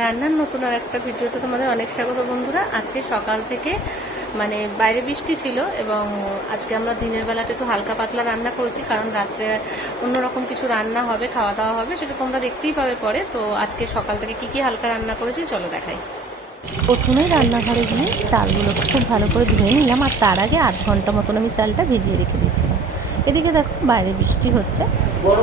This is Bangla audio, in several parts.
রান্নার নতুন আর একটা ভিডিওতে তোমাদের অনেক স্বাগত বন্ধুরা। আজকে সকাল থেকে মানে বাইরে বৃষ্টি ছিল এবং আজকে আমরা দিনের বেলাটা একটু হালকা পাতলা রান্না করেছি, কারণ রাত্রে অন্যরকম কিছু রান্না হবে খাওয়া দাওয়া হবে, সেটা তোমরা দেখতেই পাবে পরে। তো আজকে সকাল থেকে কি কি হালকা রান্না করেছি চলো দেখাই। প্রথমেই রান্নাঘরে গিয়ে চালগুলোকে খুব ভালো করে ধুয়ে নিলাম, আর তার আগে আধ ঘণ্টা মতন আমি চালটা ভিজিয়ে রেখে দিয়েছিলাম। এদিকে দেখো, বাইরে বৃষ্টি হচ্ছে।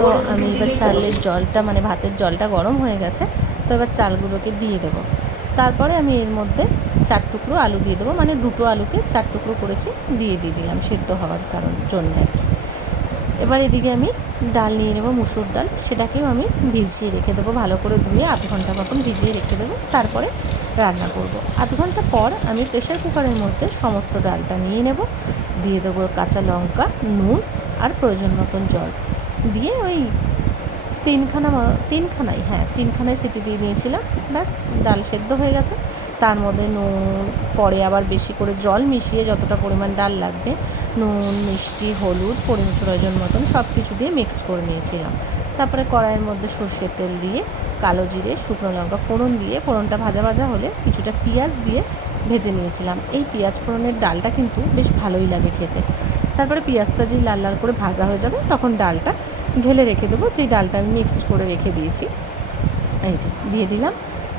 তো আমি এবার চালের জলটা মানে ভাতের জলটা গরম হয়ে গেছে। তো এবার চালগুলোকে দিয়ে দেব। তারপরে আমি এর মধ্যে চার টুকরো আলু দিয়ে দেবো। মানে দুটো আলুকে চার টুকরো করেছি, দিয়ে দিয়ে দিলাম সেদ্ধ হওয়ার কারণ জন্য আর কি। এবার এদিকে আমি ডাল নিয়ে নেব, মুসুর ডাল। সেটাকেও আমি ভিজিয়ে রেখে দেবো, ভালো করে ধুয়ে আধ ঘণ্টা মতন ভিজিয়ে রেখে দেবো। তারপরে রান্না করব। আধ ঘণ্টা পর আমি প্রেশার কুকারের মধ্যে সমস্ত ডালটা নিয়ে নেব। দিয়ে দেবো কাঁচা লঙ্কা, নুন আর প্রয়োজন মতন জল। দিয়ে ওই তিনখানা তিনখানাই হ্যাঁ তিনখানায় সিটি দিয়ে নিয়েছিলাম ব্যাস, ডাল সেদ্ধ হয়ে গেছে। তার মধ্যে নুন, পরে আবার বেশি করে জল মিশিয়ে যতটা পরিমাণ ডাল লাগবে, নুন, মিষ্টি, হলুদ, পরিমাণ প্রয়োজন মতন সব কিছু দিয়ে মিক্স করে নিয়েছিলাম। তারপরে কড়াইয়ের মধ্যে সর্ষের তেল দিয়ে কালো জিরে, শুকনো লঙ্কা ফোড়ন দিয়ে, ফোড়নটা ভাজা ভাজা হলে কিছুটা পেঁয়াজ দিয়ে ভেজে নিয়েছিলাম। এই পেঁয়াজ ফোড়নের ডালটা কিন্তু বেশ ভালোই লাগে খেতে। তারপরে পেঁয়াজটা যেই লাল লাল করে ভাজা হয়ে যাবে, তখন ডালটা ঢেলে রেখে দেবো, যেই ডালটা আমি মিক্সড করে রেখে দিয়েছি। এই যে, দিয়ে দিলাম।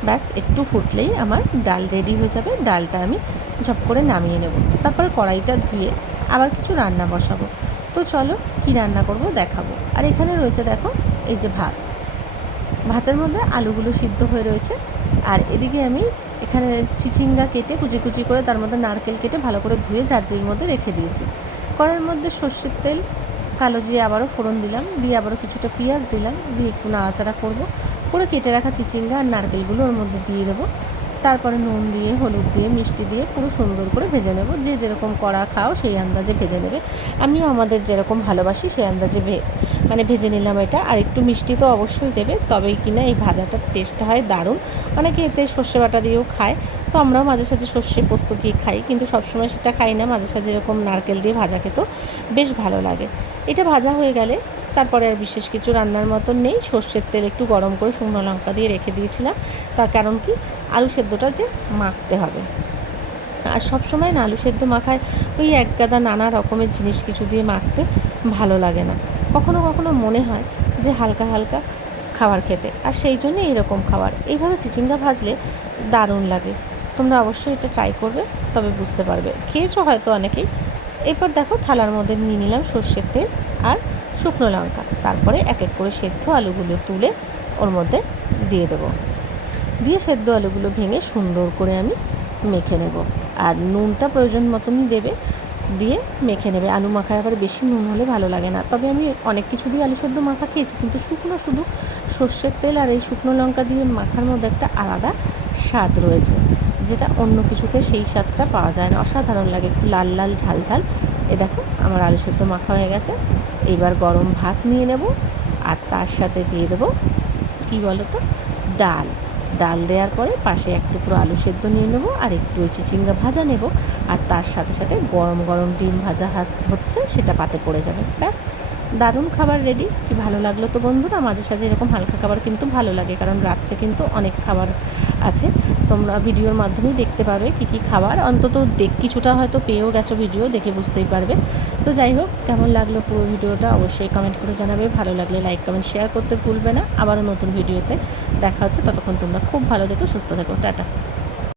ব্যাস, একটু ফুটলেই আমার ডাল রেডি হয়ে যাবে। ডালটা আমি ঝপ করে নামিয়ে নেব। তারপরে কড়াইটা ধুয়ে আবার কিছু রান্না বসাবো। তো চলো, কি রান্না করব দেখাবো। আর এখানে রয়েছে দেখো, এই যে ভাত। ভাতের মধ্যে আলুগুলো সিদ্ধ হয়ে রয়েছে। আর এদিকে আমি এখানে চিচিঙ্গা কেটে কুচি কুচি করে তার মধ্যে নারকেল কেটে ভালো করে ধুয়ে ঝাঁঝরির মধ্যে রেখে দিয়েছি। কড়াইয়ের মধ্যে সর্ষের তেল কালো জিরে আবারও ফোড়ন দিলাম, দিয়ে আবারও কিছুটা পেঁয়াজ দিলাম, দিয়ে একটু নাড়াচাড়া করব। করে কেটে রাখা চিচিঙ্গা আর নারকেলগুলো ওর মধ্যে দিয়ে দেবো। তারপরে নুন দিয়ে, হলুদ দিয়ে, মিষ্টি দিয়ে পুরো সুন্দর করে ভেজে নেব। যে যেরকম কড়া খাও সেই আন্দাজে ভেজে নেবে। আমিও আমাদের যেরকম ভালোবাসি সেই আন্দাজে ভে মানে ভেজে নিলাম এটা। আর একটু মিষ্টি তো অবশ্যই দেবে, তবেই কিনা এই ভাজাটার টেস্ট হয় দারুণ। অনেকে এতে সর্ষে বাটা দিয়েও খায়। তো আমরাও মাঝে সাঝে সর্ষে পোস্ত দিয়ে খাই, কিন্তু সবসময় সেটা খাই না। মাঝে সাঝে এরকম নারকেল দিয়ে ভাজা খেতেও বেশ ভালো লাগে। এটা ভাজা হয়ে গেলে তারপরে আর বিশেষ কিছু রান্নার মতন নেই। সর্ষের তেল একটু গরম করে শুকনো লঙ্কা দিয়ে রেখে দিয়েছিলাম। তার কারণ কি? আলু সেদ্ধটা যে মাখতে হবে। আর সব সময় না আলু সেদ্ধ মাখায় ওই এক গাদা নানা রকমের জিনিস কিছু দিয়ে মাখতে ভালো লাগে না। কখনো কখনো মনে হয় যে হালকা হালকা খাবার খেতে, আর সেই জন্য এরকম খাবার। এইভাবে চিচিঙ্গা ভাজলে দারুণ লাগে। তোমরা অবশ্যই এটা ট্রাই করবে, তবে বুঝতে পারবে। খেয়েছো হয়তো অনেকেই। এরপর দেখো থালার মধ্যে নিয়ে নিলাম সর্ষের তেল আর শুকনো লঙ্কা। তারপরে এক এক করে সেদ্ধ আলুগুলো তুলে ওর মধ্যে দিয়ে দেবো। দিয়ে সেদ্ধ আলুগুলো ভেঙে সুন্দর করে আমি মেখে নেব। আর নুনটা প্রয়োজন মতনই দেবে, দিয়ে মেখে নেবে। আলু মাখায় আবার বেশি নুন হলে ভালো লাগে না। তবে আমি অনেক কিছু দিয়ে আলু সেদ্ধ মাখা খেয়েছি, কিন্তু শুকনো শুধু সর্ষের তেল আর এই শুকনো লঙ্কা দিয়ে মাখার মধ্যে একটা আলাদা স্বাদ রয়েছে, যেটা অন্য কিছুতে সেই স্বাদটা পাওয়া যায় না। অসাধারণ লাগে, একটু লাল লাল ঝাল ঝাল। এ দেখো, আমার আলু সেদ্ধ মাখা হয়ে গেছে। এইবার গরম ভাত নিয়ে নেব, আর তার সাথে দিয়ে দেবো, কী বলো তো ডাল। ডাল দেওয়ার পরে পাশে এক টুকরো আলু সেদ্ধ নিয়ে নেব আর একটু ওই চিচিঙ্গা ভাজা নেব। আর তার সাথে সাথে গরম গরম ডিম ভাজা হাত হচ্ছে, সেটা পাতে পড়ে যাবে। ব্যাস। দারুণ খাবার রেডি কি ভালো লাগল তো বন্ধুরা? মাঝে সাঝে এরকম হালকা খাবার কিন্তু ভালো লাগে, কারণ রাত্রে কিন্তু অনেক খাবার আছে। তোমরা ভিডিওর মাধ্যমেই দেখতে পাবে কি কি খাবার। অন্তত দেখ, কিছুটা হয়তো পেয়েও গেছো ভিডিও, দেখে বুঝতেই পারবে। তো যাই হোক, কেমন লাগল পুরো ভিডিওটা অবশ্যই কমেন্ট করে জানাবে। ভালো লাগলে লাইক কমেন্ট শেয়ার করতে ভুলবে না। আবারও নতুন ভিডিওতে দেখা হচ্ছে। ততক্ষণ তোমরা খুব ভালো থেকো, সুস্থ থেকো। টাটা।